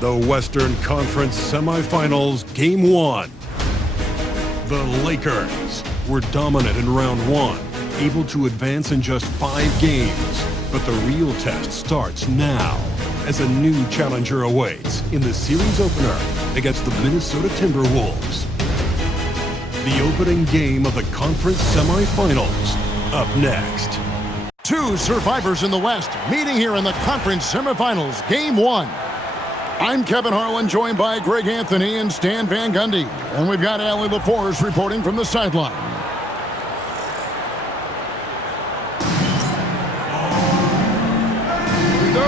The Western Conference Semifinals, Game 1. The Lakers were dominant in round 1, able to advance in just 5 games. But the real test starts now as a new challenger awaits in the series opener against the Minnesota Timberwolves. The opening game of the conference semifinals, up next. 2 survivors in the West meeting here in the conference semifinals, Game 1. I'm Kevin Harlan, joined by Greg Anthony and Stan Van Gundy. And we've got Allie LaForce reporting from the sideline. Here we go.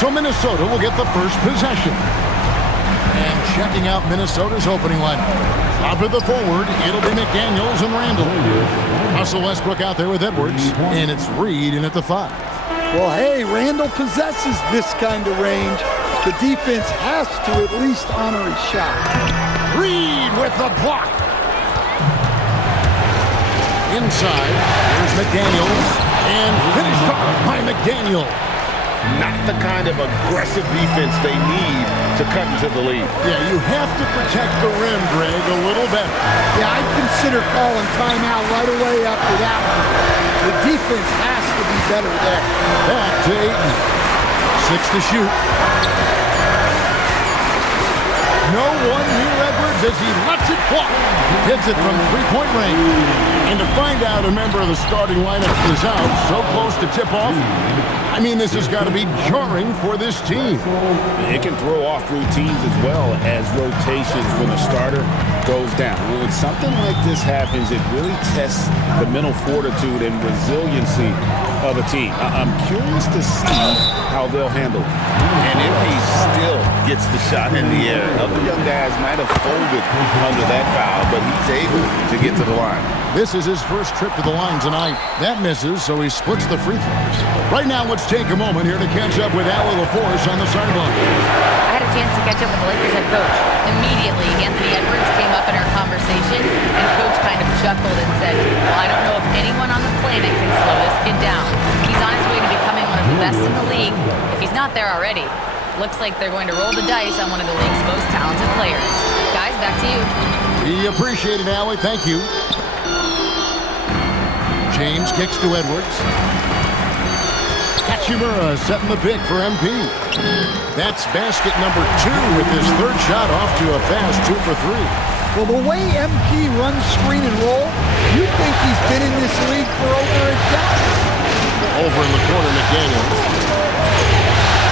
So Minnesota will get the first possession. And checking out Minnesota's opening lineup. Top of the forward, it'll be McDaniels and Randall. Russell Westbrook out there with Edwards, and it's Reed in at the 5. Well, hey, Randall possesses this kind of range. The defense has to at least honor his shot. Reed with the block. Inside, here's McDaniels, and finished off by McDaniel. Not the kind of aggressive defense they need to cut into the lead. Yeah, you have to protect the rim, Greg, a little better. Yeah, I'd consider calling timeout right away after that one. The defense has to be better there. Back to Ayton. 6 to shoot. No one near Edwards as he lets it fly. Hits it from three-point range. And to find out a member of the starting lineup is out so close to tip-off, I mean, this has got to be jarring for this team. It can throw off routines as well as rotations when a starter goes down. When something like this happens, it really tests the mental fortitude and resiliency of a team. I'm curious to see how they'll handle it. And MP still gets the shot in the air. Other young guys might have folded under that foul, but he's able to get to the line. This is his first trip to the line tonight. That misses, so he splits the free throws. Right now, let's take a moment here to catch up with Allie LaForce on the sideline. I had a chance to catch up with the Lakers head coach. Immediately, Anthony Edwards came up in our conversation, and coach kind of chuckled and said, well, I don't know if anyone on the planet can slow this kid down. He's on his way to becoming one of the best in the league, if he's not there already. Looks like they're going to roll the dice on one of the league's most talented players. Guys, back to you. We appreciate it, Allie. Thank you. James kicks to Edwards. Hachimura setting the pick for MP. That's basket number 2 with his third shot off to a fast 2 for 3. Well, the way MP runs screen and roll, you think he's been in this league for over a decade. Over in the corner, McDaniels.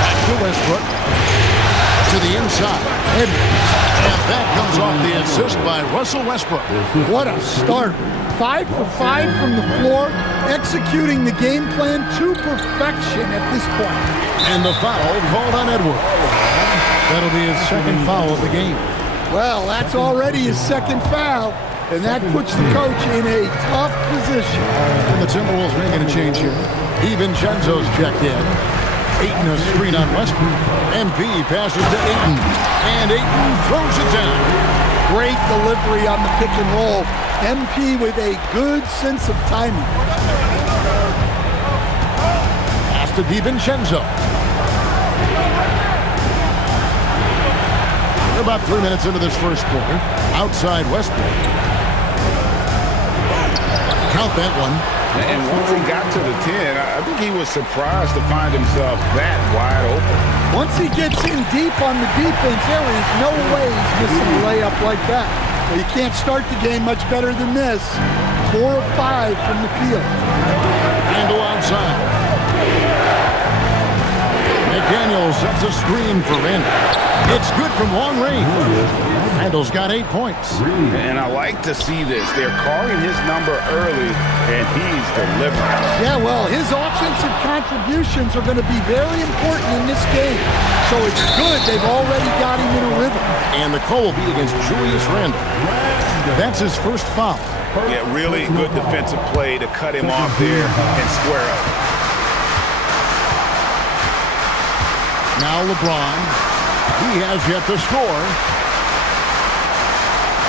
Back to Westbrook. To the inside. Edwards. And that comes off the assist by Russell Westbrook. What a start. 5 for 5 from the floor, executing the game plan to perfection at this point. And the foul called on Edwards. That'll be his second foul of the game. Well, that's already his second foul, and that puts the coach in a tough position. And the Timberwolves making a change here. DiVincenzo's checked in. Ayton a screen on Westbrook. MP passes to Ayton. And Ayton throws it down. Great delivery on the pick and roll. MP with a good sense of timing. Pass to DiVincenzo. We're about 3 minutes into this first quarter. Outside Westbrook. Count that one. And once he got to the 10, I think he was surprised to find himself that wide open. Once he gets in deep on the defense, there is no way he's missing a layup like that. Well, you can't start the game much better than this. 4 of 5 from the field. Randall outside. McDaniels sets a screen for Randall. It's good from long range. Randall's got 8 points. And I like to see this. They're calling his number early, and he's delivering. Yeah, well, his offensive contributions are going to be very important in this game. So it's good they've already got him in a rhythm. And the call will be against Julius Randall. That's his first foul. Yeah, really good defensive play to cut him off there and square up. Now LeBron. He has yet to score.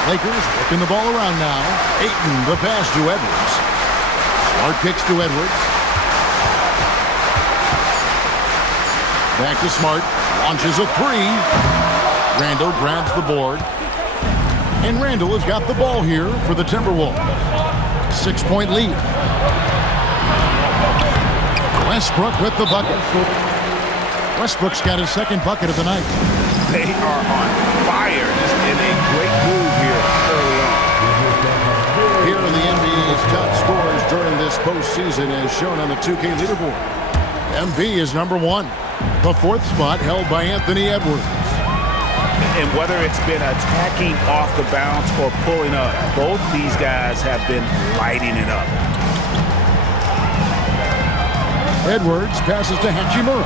Lakers working the ball around now. Ayton, the pass to Edwards. Smart kicks to Edwards. Back to Smart. Launches a three. Randall grabs the board. And Randall has got the ball here for the Timberwolves. 6-point lead. Westbrook with the bucket. Westbrook's got his second bucket of the night. They are on fire, just in a great move here early on. Here are the NBA's top scorers during this postseason as shown on the 2K leaderboard. MV is number 1. The 4th spot held by Anthony Edwards. And whether it's been attacking off the bounce or pulling up, both these guys have been lighting it up. Edwards passes to Hachimura.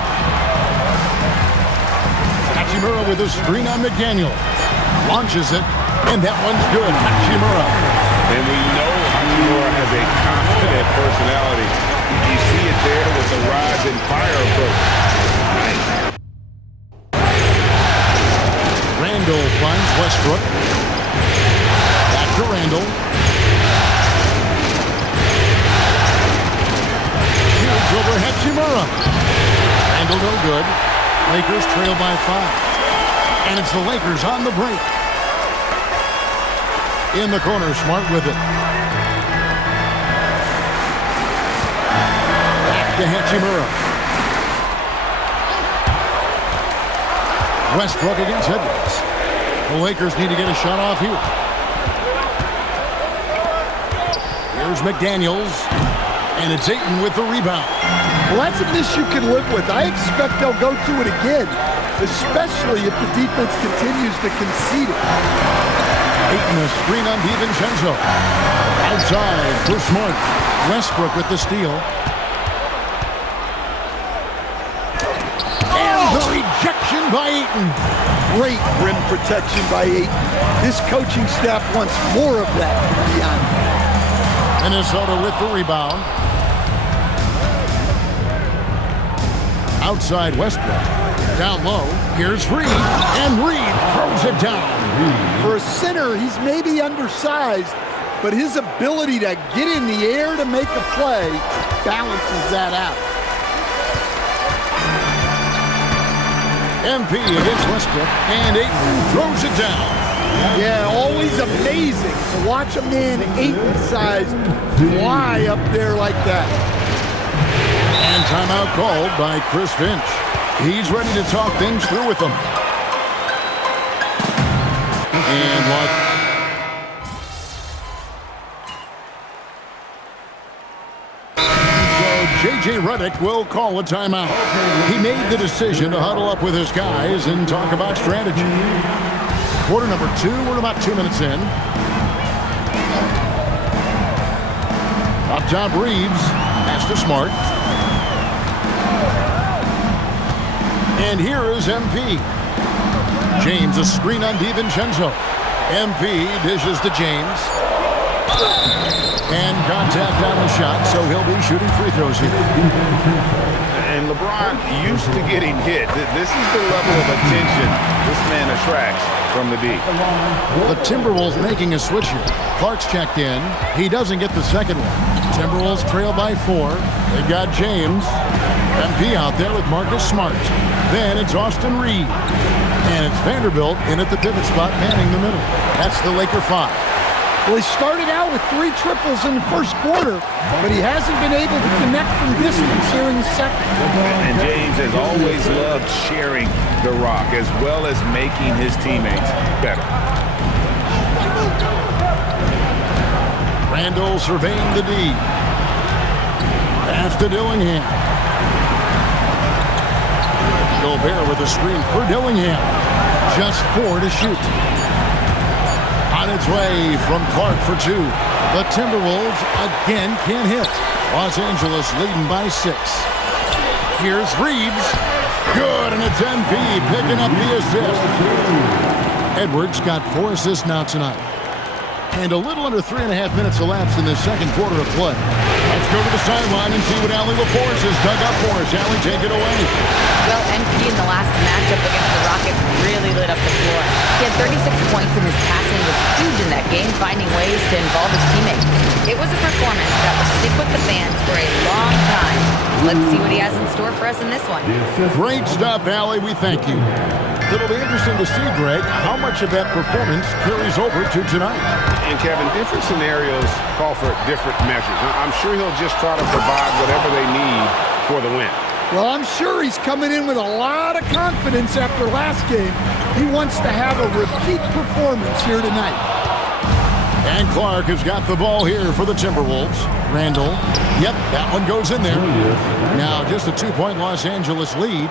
Hachimura with a screen on McDaniel. Launches it, and that one's good. Hachimura. And we know Hachimura has a confident personality. You see it there with the rise and fire approach. Nice. Randall finds Westbrook. Back to Randall. Shields over Hachimura. Randall no good. Lakers trail by 5. And it's the Lakers on the break. In the corner, Smart with it. Back to Hachimura. Westbrook against Edwards. The Lakers need to get a shot off here. Here's McDaniels. And it's Ayton with the rebound. Well, that's a miss you can live with. I expect they'll go to it again, especially if the defense continues to concede it. Ayton a screen on DiVincenzo. Outside for Smart. Westbrook with the steal. And the rejection by Ayton. Great rim protection by Ayton. This coaching staff wants more of that from DeAndre. Minnesota with the rebound. Outside Westbrook. Down low. Here's Reed. And Reed throws it down. For a center, he's maybe undersized, but his ability to get in the air to make a play balances that out. MP against Westbrook. And Ayton throws it down. Yeah, always amazing to watch a man Ayton's size fly up there like that. And timeout called by Chris Finch. He's ready to talk things through with them. And what? So J.J. Redick will call a timeout. He made the decision to huddle up with his guys and talk about strategy. Quarter number 2, we're about 2 minutes in. Up top, Reeves. Pass to Smart. And here is MP. James, a screen on DiVincenzo. MP dishes to James. And contact on the shot, so he'll be shooting free throws here. And LeBron used to getting hit. This is the level of attention this man attracts from the D. The Timberwolves making a switch here. Clark's checked in. He doesn't get the second one. Timberwolves trail by 4. They've got James. MP out there with Marcus Smart. Then it's Austin Reed. And it's Vanderbilt in at the pivot spot, manning the middle. That's the Laker 5. Well, he started out with 3 triples in the first quarter, but he hasn't been able to connect from distance here in the second. And James has always loved sharing the rock as well as making his teammates better. Randall surveying the D. Pass to Dillingham. Gobert with a screen for Dillingham. Just 4 to shoot. On its way from Clark for 2. The Timberwolves again can't hit. Los Angeles leading by 6. Here's Reeves. Good, and it's MP picking up the assist. Edwards got 4 assists now tonight. And a little under 3.5 minutes elapsed in the second quarter of play. Let's go to the sideline and see what Allie LaForce has dug up for us. Allie, take it away. Well, MP in the last matchup against the Rockets really lit up the floor. He had 36 points and his passing was huge in that game, finding ways to involve his teammates. It was a performance that will stick with the fans for a long time. Let's see what he has in store for us in this one. Great stuff, Allie. We thank you. It'll be interesting to see, Greg, how much of that performance carries over to tonight. And, Kevin, different scenarios call for different measures. I'm sure he'll just try to provide whatever they need for the win. Well, I'm sure he's coming in with a lot of confidence after last game. He wants to have a repeat performance here tonight. And Clark has got the ball here for the Timberwolves. Randall. Yep, that one goes in there. Now just a 2-point Los Angeles lead.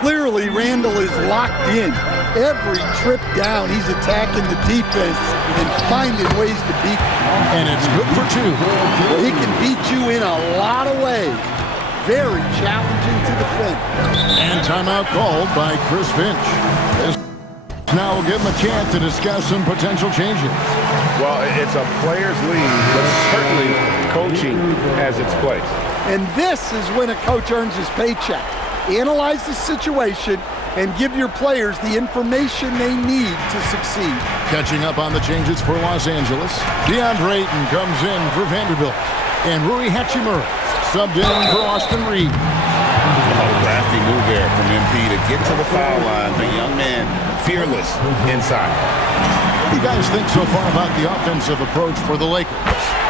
Clearly, Randall is locked in. Every trip down, he's attacking the defense and finding ways to beat them. And it's good for 2. Well, he can beat you in a lot of ways. Very challenging to defend. And timeout called by Chris Finch. This now will give him a chance to discuss some potential changes. Well, it's a player's league, but certainly coaching has its place. And this is when a coach earns his paycheck. Analyze the situation and give your players the information they need to succeed. Catching up on the changes for Los Angeles. DeAndre Ayton comes in for Vanderbilt. And Rui Hachimura subbed in for Austin Reed. Crafty move there from MP to get to the foul line. The young man, fearless inside. What do you guys think so far about the offensive approach for the Lakers?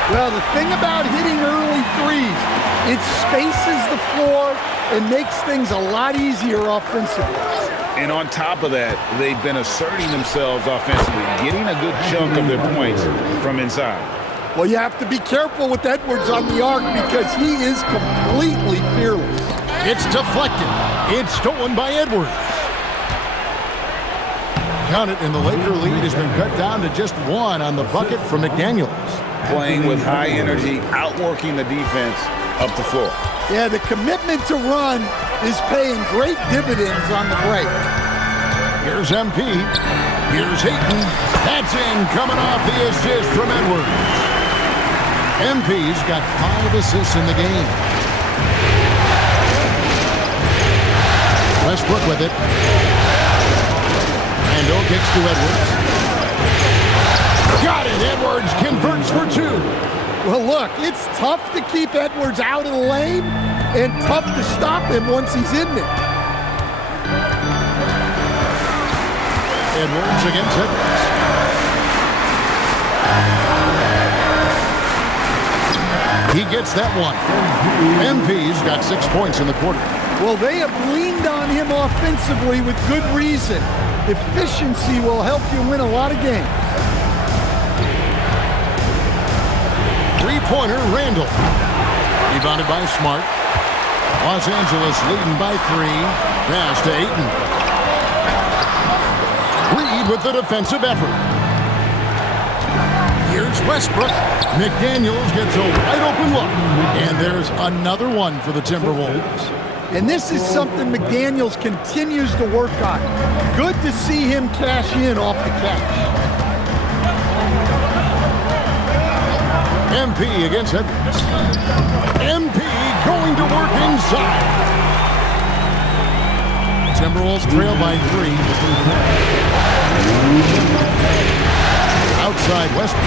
Well, the thing about hitting early threes, it spaces the floor and makes things a lot easier offensively. And on top of that, they've been asserting themselves offensively, getting a good chunk of their points from inside. Well, you have to be careful with Edwards on the arc because he is completely fearless. It's deflected. It's stolen by Edwards. Count it, and the Laker lead has been cut down to just 1 on the bucket from McDaniels. Playing with high energy, outworking the defense up the floor. Yeah, the commitment to run is paying great dividends on the break. Here's MP. Here's Ayton. That's in, coming off the assist from Edwards. MP's got 5 assists in the game. Westbrook with it. Randall kicks to Edwards. Got it! Edwards converts for 2. Well, look, it's tough to keep Edwards out of the lane and tough to stop him once he's in there. Edwards against Edwards. He gets that one. MP's got 6 points in the quarter. Well, they have leaned on him offensively with good reason. Efficiency will help you win a lot of games. Three-pointer, Randall. Rebounded by Smart. Los Angeles leading by 3. Pass to Ayton. Reed with the defensive effort. Here's Westbrook. McDaniels gets a wide-open look. And there's another one for the Timberwolves. And this is something McDaniels continues to work on. Good to see him cash in off the catch. MP against Edwards. MP going to work inside. Timberwolves trail by 3. Outside Westbrook.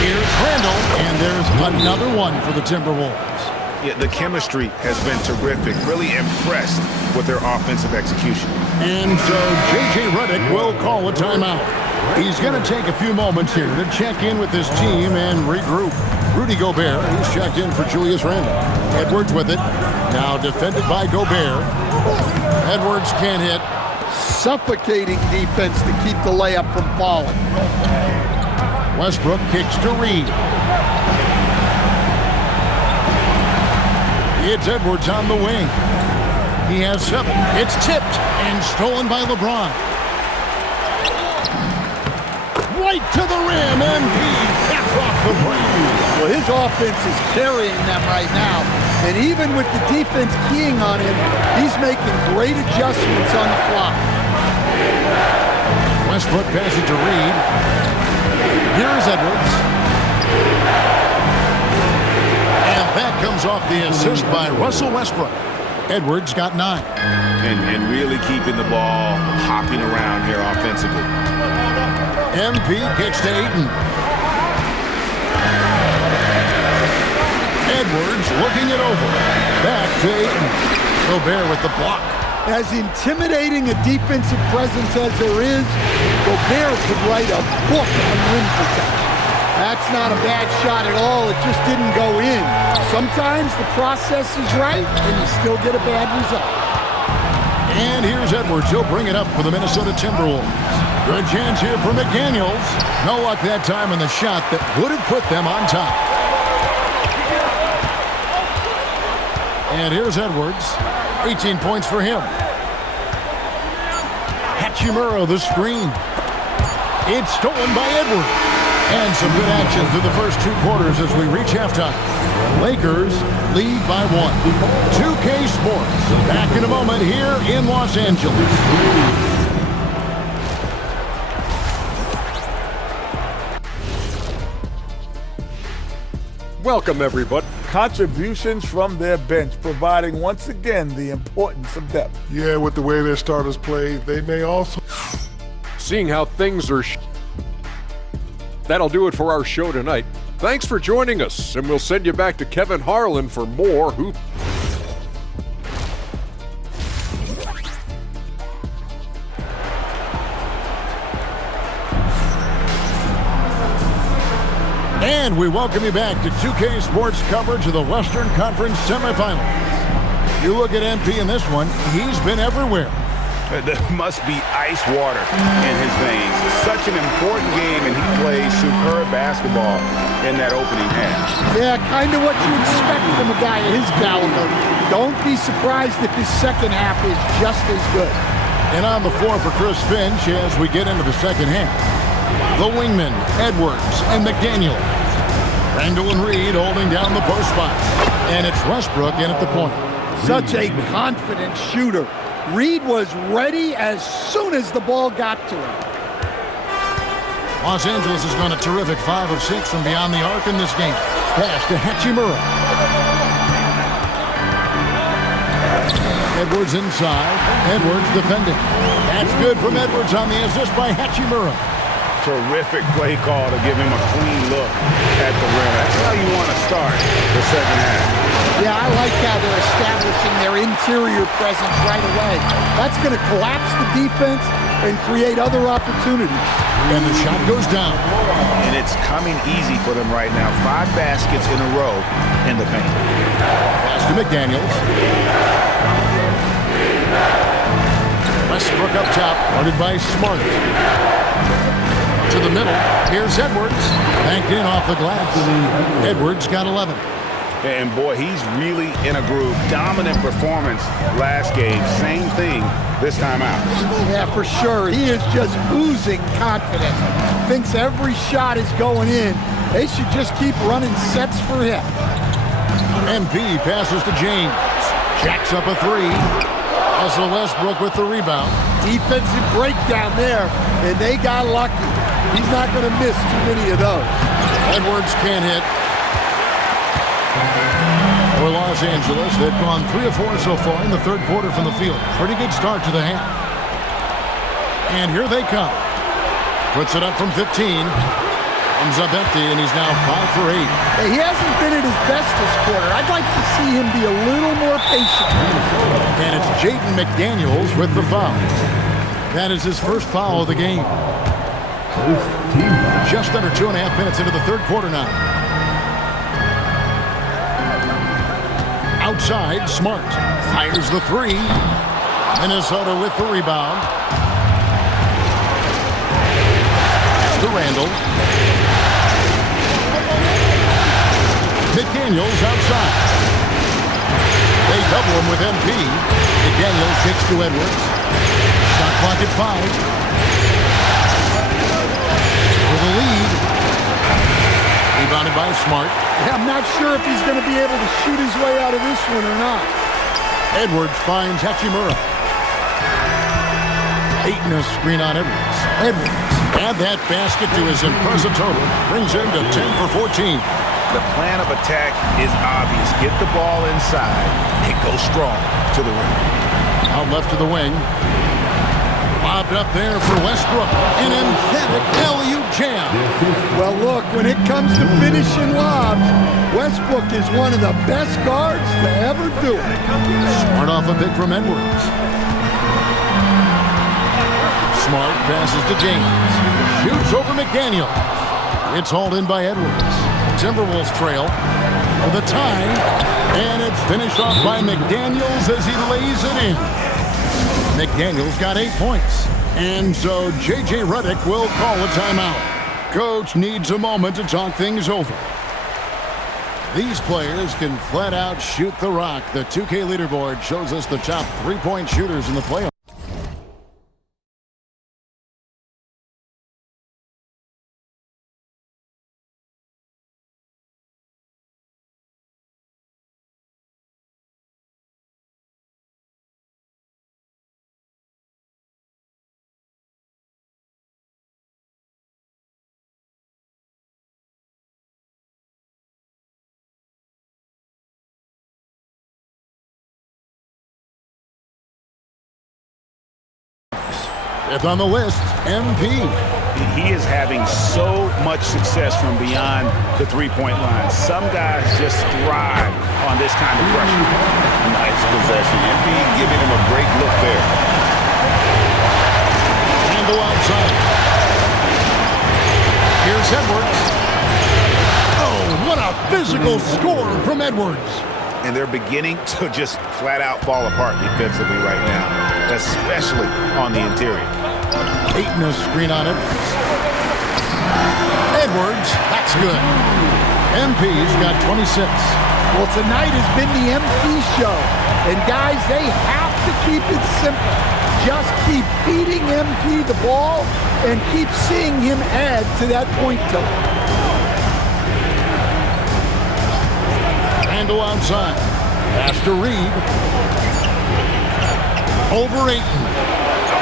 Here's Randall, and there's another one for the Timberwolves. Yeah, the chemistry has been terrific. Really impressed with their offensive execution. And so J.J. Redick will call a timeout. He's going to take a few moments here to check in with his team and regroup. Rudy Gobert, he's checked in for Julius Randle. Edwards with it. Now defended by Gobert. Edwards can't hit. Suffocating defense to keep the layup from falling. Westbrook kicks to Reed. It's Edwards on the wing. He has 7. It's tipped and stolen by LeBron. Right to the rim, and he caps off the break. Well, his offense is carrying them right now. And even with the defense keying on him, he's making great adjustments on the fly. Westbrook passes to Reed. Here's Edwards. And that comes off the assist by Russell Westbrook. Edwards got 9. And really keeping the ball hopping around here offensively. MP kicks to Ayton. Edwards looking it over. Back to Ayton. Gobert with the block. As intimidating a defensive presence as there is, Gobert could write a book on rim protection. That's not a bad shot at all. It just didn't go in. Sometimes the process is right, and you still get a bad result. And here's Edwards. He'll bring it up for the Minnesota Timberwolves. Good chance here for McDaniels. No luck that time on the shot that would have put them on top. And here's Edwards. 18 points for him. Hachimura, the screen. It's stolen by Edwards. And some good action through the first 2 quarters as we reach halftime. Lakers lead by 1. 2K Sports. Back in a moment here in Los Angeles. Welcome, everybody. Contributions from their bench, providing once again the importance of depth. Yeah, with the way their starters play, they may also... Seeing how things are... That'll do it for our show tonight. Thanks for joining us, and we'll send you back to Kevin Harlan for more hoop. And we welcome you back to 2K Sports coverage of the Western Conference semifinals. You look at MP in this one, he's been everywhere. There must be ice water in his veins. Such an important game, and he plays superb basketball in that opening half. Yeah, kind of what you expect from a guy of his caliber. Don't be surprised if his second half is just as good. And on the floor for Chris Finch as we get into the second half. The wingmen, Edwards and McDaniels. Randall and Reed holding down the post spots. And it's Westbrook in at the point. Such a confident shooter. Reed was ready as soon as the ball got to him. Los Angeles has gone a terrific 5 of 6 from beyond the arc in this game. Pass to Hachimura. Edwards inside. Edwards defending. That's good from Edwards on the assist by Hachimura. Terrific play call to give him a clean look at the rim. That's how you want to start the second half. Yeah, I like how they're establishing their interior presence right away. That's going to collapse the defense and create other opportunities. And the shot goes down. And it's coming easy for them right now. 5 baskets in a row in the paint. Pass to McDaniels. Westbrook up top, guarded by Smart. To the middle. Here's Edwards. Banked in off the glass. Edwards got 11. And boy, he's really in a groove. Dominant performance last game. Same thing this time out. Yeah, for sure. He is just oozing confidence. Thinks every shot is going in. They should just keep running sets for him. MP passes to James. Jacks up a 3. Russell Westbrook with the rebound. Defensive breakdown there, and they got lucky. He's not going to miss too many of those. Edwards can't hit. For Los Angeles, they've gone 3 of 4 so far in the third quarter from the field. Pretty good start to the half. And here they come. Puts it up from 15. Comes up empty, and he's now 5 for 8. He hasn't been at his best this quarter. I'd like to see him be a little more patient. And it's Jaden McDaniels with the foul. That is his first foul of the game. Just under 2.5 minutes into the third quarter now. Outside, Smart fires the 3. Minnesota with the rebound. To Randall. McDaniels outside. They double him with MP. McDaniels kicks to Edwards. Shot clock at 5. For the lead. Rebounded by Smart. Yeah, I'm not sure if he's going to be able to shoot his way out of this one or not. Edwards finds Hachimura. Ayton a screen on Edwards. Edwards add that basket to his impressive total. Brings him to 10 for 14. The plan of attack is obvious. Get the ball inside and go strong to the rim. Out left to the wing. Lobbed up there for Westbrook. An emphatic LU jam. Well, look, when it comes to finishing lobs, Westbrook is one of the best guards to ever do it. Smart off a pick from Edwards. Smart passes to James. Shoots over McDaniel. It's hauled in by Edwards. Timberwolves trail for the tie. And it's finished off by McDaniels as he lays it in. McDaniels got 8 points. And so J.J. Redick will call a timeout. Coach needs a moment to talk things over. These players can flat out shoot the rock. The 2K leaderboard shows us the top three-point shooters in the playoffs. Fifth on the list, MP. He is having so much success from beyond the three-point line. Some guys just thrive on this kind of pressure. Nice possession. MP giving him a great look there. And go outside. Here's Edwards. Oh, what a physical score from Edwards. And they're beginning to just flat out fall apart defensively right now, especially on the interior. Ayton a screen on Edwards. Edwards, that's good. MP's got 26. Well, tonight has been the MP show. And guys, they have to keep it simple. Just keep feeding MP the ball and keep seeing him add to that point total. Randall outside. Pass to Reed. Over Ayton.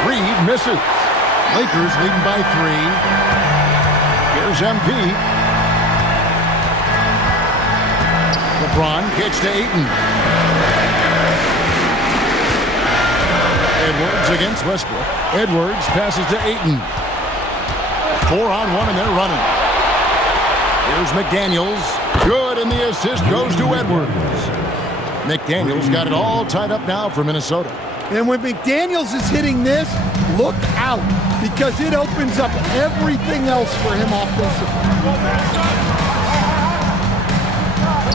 Reed misses. Lakers leading by 3. Here's MP. LeBron kicks to Ayton. Edwards against Westbrook. Edwards passes to Ayton. 4-on-1 and they're running. Here's McDaniels. Good, and the assist goes to Edwards. McDaniels got it all tied up now for Minnesota. And when McDaniels is hitting this, look out, because it opens up everything else for him offensively.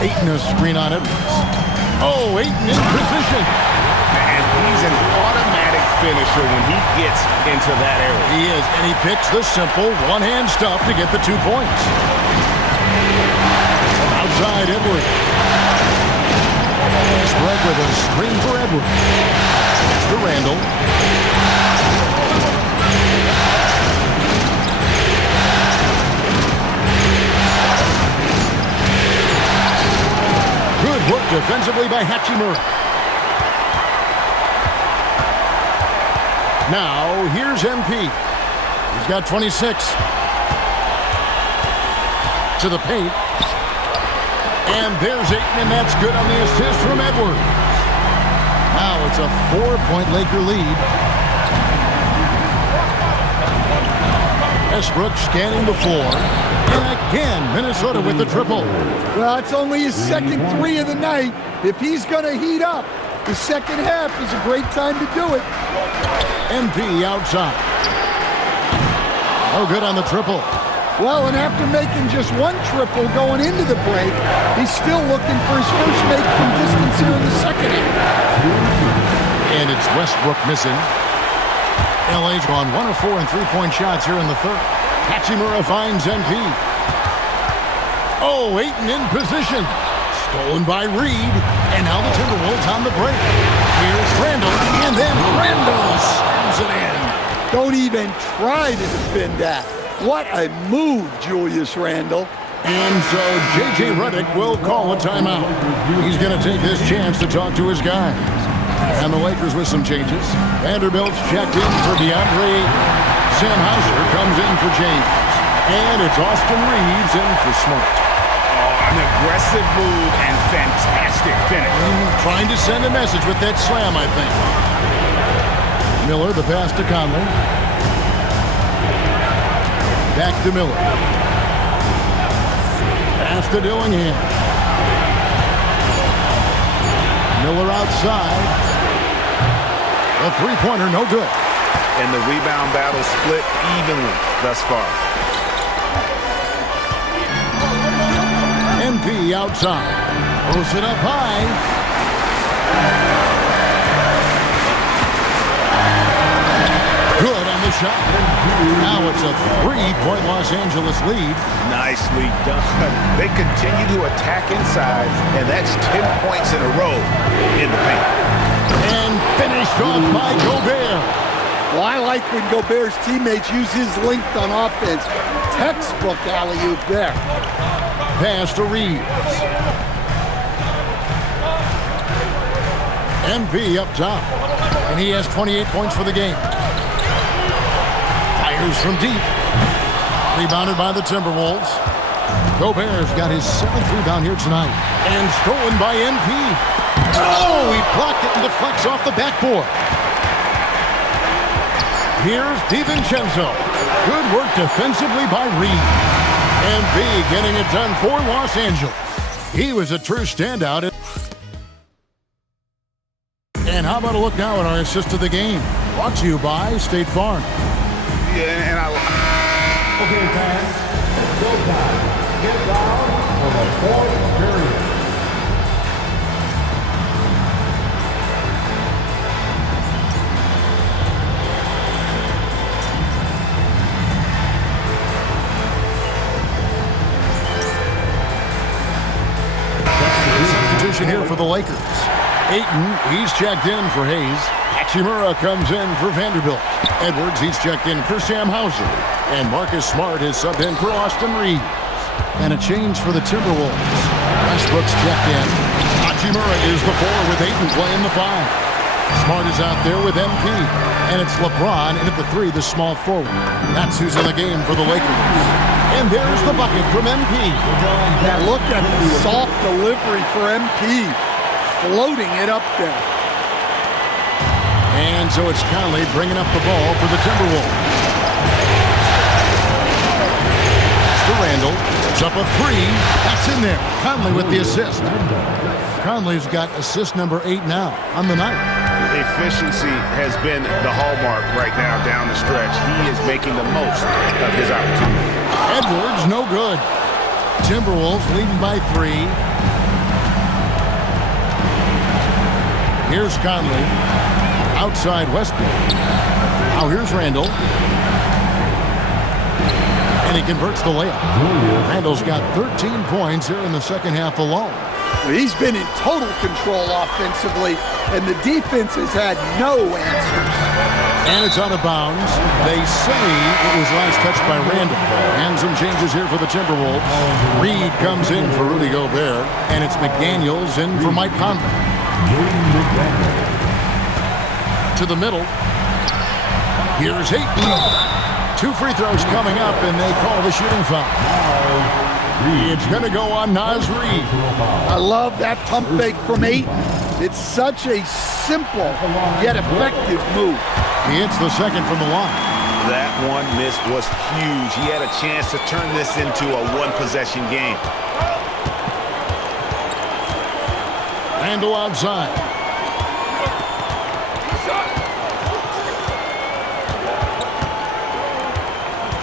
Ayton a screen on Edwards. Oh, Ayton in position. And he's an automatic finisher when he gets into that area. He is, and he picks the simple one-hand stuff to get the 2 points. Outside Edwards. Spread with a screen for Edwards. It's to Randall. Good work defensively by Hachimura. Now, here's MP. He's got 26. To the paint. And there's Ayton, and that's good on the assist from Edwards. Now it's a 4-point Laker lead. Westbrook scanning the floor. And again, Minnesota with the triple. Well, it's only his second 3 of the night. If he's going to heat up, the second half is a great time to do it. MP outside. No good on the triple. Well, and after making just 1 triple going into the break, he's still looking for his first make from distance here in the second half. And it's Westbrook missing. LA's gone 1 of 4 in 3-point shots here in the third. Hachimura finds MP. Oh, Ayton in position. Stolen by Reed. And now the Timberwolves on the break. Here's Randall. And then Randall slams it in. Don't even try to defend that. What a move, Julius Randle. And so J.J. Redick will call a timeout. He's going to take this chance to talk to his guys. And the Lakers with some changes. Vanderbilt's checked in for DeAndre. Sam Hauser comes in for James. And it's Austin Reeves in for Smart. An aggressive move and fantastic finish. Trying to send a message with that slam, I think. Miller, the pass to Conley. Back to Miller. Pass to Dillingham. Miller outside. A three-pointer, no good. And the rebound battle split evenly thus far. MP outside. Throws it up high. Good on the shot. Now it's a three-point Los Angeles lead. Nicely done. They continue to attack inside, and that's 10 points in a row in the paint. And finished off by Gobert. Well, I like when Gobert's teammates use his length on offense. Textbook alley-oop there. Pass to Reeves. MP up top. And he has 28 points for the game. Fires from deep. Rebounded by the Timberwolves. Gobert's got his 7th rebound here tonight. And stolen by MP. Oh, he blocked it and deflects off the backboard. Here's DiVincenzo. Good work defensively by Reed. MP getting it done for Los Angeles. He was a true standout. And how about a look now at our assist of the game? Brought to you by State Farm. Yeah, and Okay, fans, it's go time. Get down for the fourth period. Substitution here for the Lakers. Ayton, he's checked in for Hayes. Hachimura comes in for Vanderbilt. Edwards, he's checked in for Sam Hauser. And Marcus Smart is subbed in for Austin Reeves. And a change for the Timberwolves. Westbrook's checked in. Hachimura is the 4 with Ayton playing the 5. Smart is out there with MP. And it's LeBron in at the 3, the small forward. That's who's in the game for the Lakers. And there's the bucket from MP. Now look at the soft delivery for MP. Floating it up there. And so it's Conley bringing up the ball for the Timberwolves. To Randall. It's up a 3. That's in there. Conley with the assist. Conley's got assist number 8 now on the night. efficiency has been the hallmark right now down the stretch. He is making the most of his opportunity. Edwards, no good. Timberwolves leading by 3. Here's Conley. Outside Westbrook. Now here's Randall. And he converts the layup. Randall's got 13 points here in the second half alone. He's been in total control offensively, and the defense has had no answers. And it's out of bounds. They say it was last touched by Randall. And some changes here for the Timberwolves. Reed comes in for Rudy Gobert, and it's McDaniels in for Mike Conley. To the middle. Here's Ayton. 2 free throws coming up, and they call the shooting foul. It's going to go on Naz Reid. I love that pump fake from Ayton. It's such a simple yet effective move. He hits the second from the line. That one miss was huge. He had a chance to turn this into a one-possession game. Randall outside.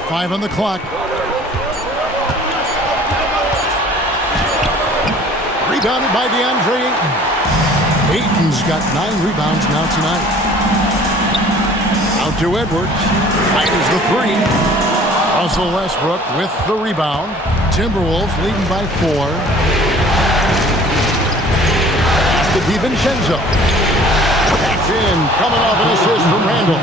Five on the clock. Rebounded by DeAndre Ayton. Ayton's got 9 rebounds now tonight. Out to Edwards. Fires the 3. Russell Westbrook with the rebound. Timberwolves leading by 4. Pass to DiVincenzo. That's in. Coming off an assist from Randall.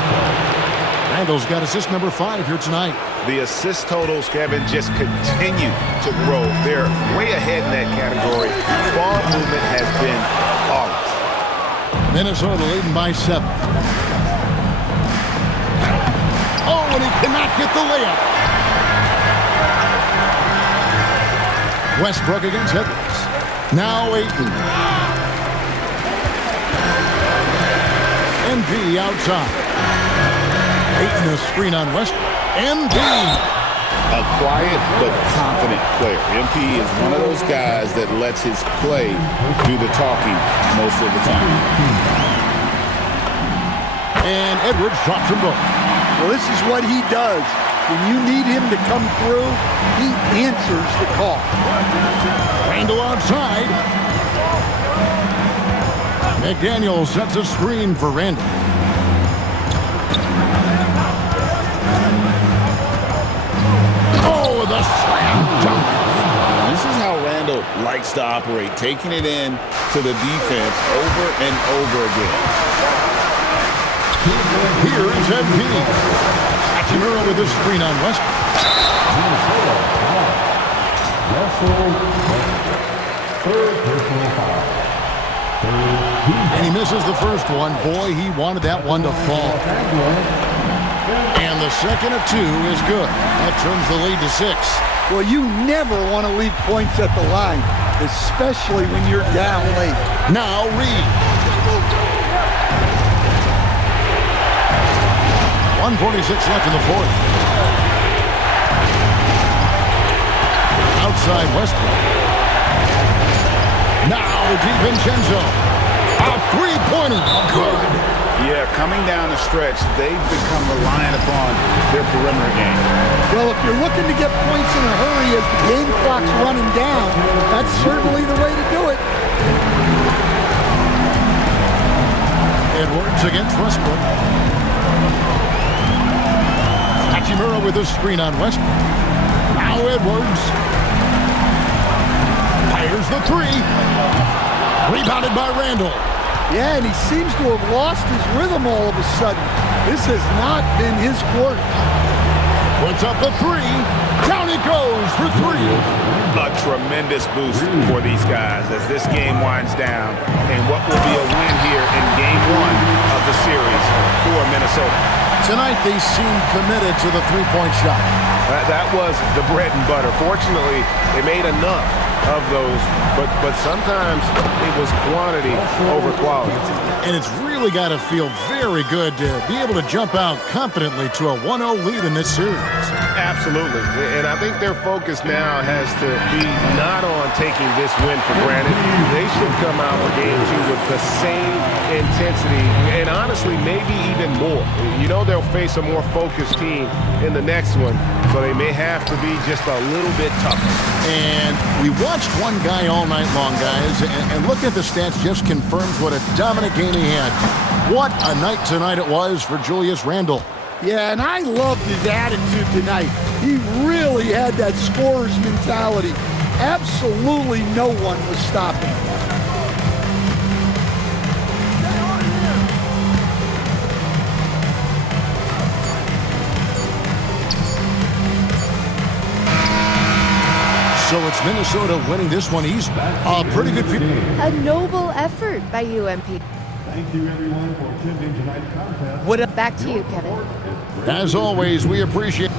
Randall's got assist number 5 here tonight. The assist totals, Kevin, just continue to grow. They're way ahead in that category. Ball movement has been flawless. Minnesota leading by 7. Oh, and he cannot get the layup. Westbrook against Edwards. Now Ayton. MD outside. Ayton a screen on Westbrook. MD. a quiet but confident player. MP is one of those guys that lets his play do the talking most of the time. And Edwards drops them both. Well, this is what he does. When you need him to come through, he answers the call. Randall outside. McDaniel sets a screen for Randall. Oh, the slam dunk. This is how Randall likes to operate, taking it in to the defense over and over again. Here is MP. Hachimura with a screen on Westbrook. Third personal foul. And he misses the first one. Boy, he wanted that one to fall. And the second of two is good. That turns the lead to 6. Well, you never want to leave points at the line, especially when you're down late. Now Reed. 1:46 left in the fourth. Outside Westbrook. Now DiVincenzo. A three-pointer. Good. Yeah, coming down the stretch, they've become reliant upon their perimeter game. Well, if you're looking to get points in a hurry as the game clock's running down, that's certainly the way to do it. Edwards against Westbrook. Hachimura with a screen on Westbrook. Now Edwards. Fires the three. Rebounded by Randall. Yeah, and he seems to have lost his rhythm all of a sudden. This has not been his quarter. Puts up the three. Down he goes for three. A tremendous boost for these guys as this game winds down and what will be a win here in game 1 of the series for Minnesota. Tonight they seem committed to the three-point shot. That was the bread and butter. Fortunately, they made enough of those, but sometimes it was quantity over quality. And it's really got to feel very good to be able to jump out confidently to a 1-0 lead in this series. Absolutely. And I think their focus now has to be not on taking this win for granted. They should come out for game 2 with the same intensity and honestly maybe even more. You know they'll face a more focused team in the next one, so they may have to be just a little bit tougher. And we watched one guy all night long, guys, and looking at the stats just confirms what a dominant game he had. What a night tonight it was for Julius Randle. Yeah, and I loved his attitude tonight. He really had that scorer's mentality. Absolutely no one was stopping him. So it's Minnesota winning this one easy. A pretty good feat. A noble effort by UMP. Thank you, everyone, for attending tonight's contest. Back to you, Kevin. As always, we appreciate